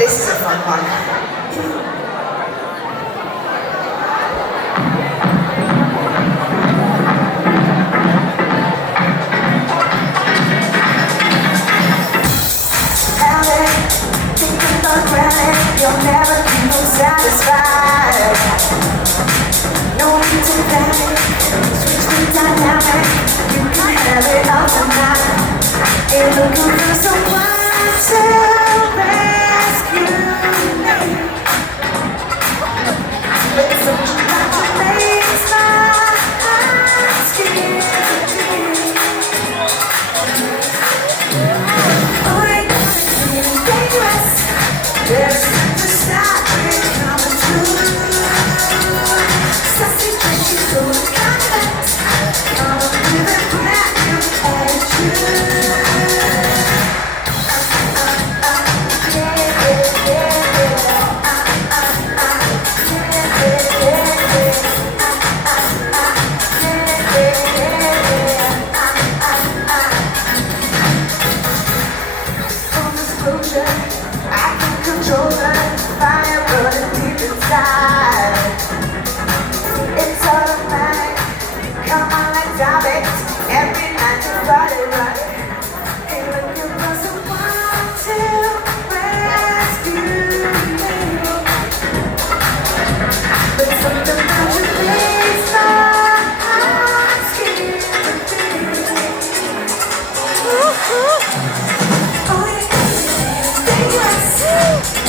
This is a fun one. You'll never be satisfied. No need to panic. Switch the dynamic. You can have it all tonight. You're looking for someone to rescue me. But something about you makes my heart scared. Oh, I know it's feeling dangerous. There's something stopping coming through. Sassy, trashy, so confident. Come with a brand new attitude. Full disclosure, I can control the fire burning deep inside. It's automatic, come on like diabetes. Every night you Friday right. Hey, looking for someone to rescue me. But something about you makes my heart scared to beat. Oh, yeah, dangerous.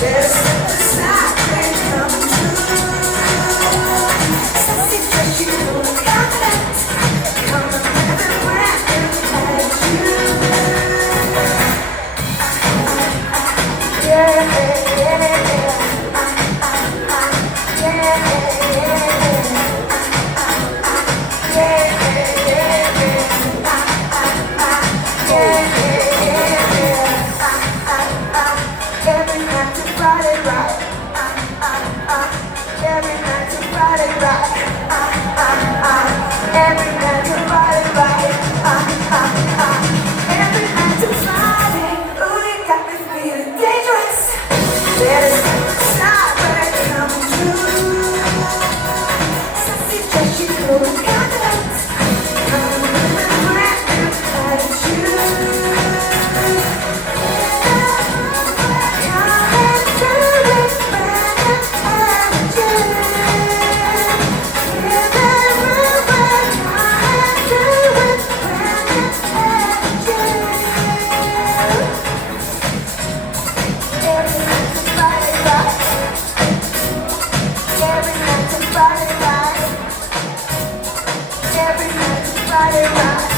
There's something stopping coming through. Sassy, trashy, full of confidence. Coming with a brand new attitude. Yeah, yeah, yeah, yeah. Every night to Friday right. Every night to Friday right. Every night to Friday right. Every night to Friday. Ooh, you got me feeling dangerous. There's something stopping coming through. Sassy, trashy, full of confidence. Coming with a brand new attitude. Every night to Friday right.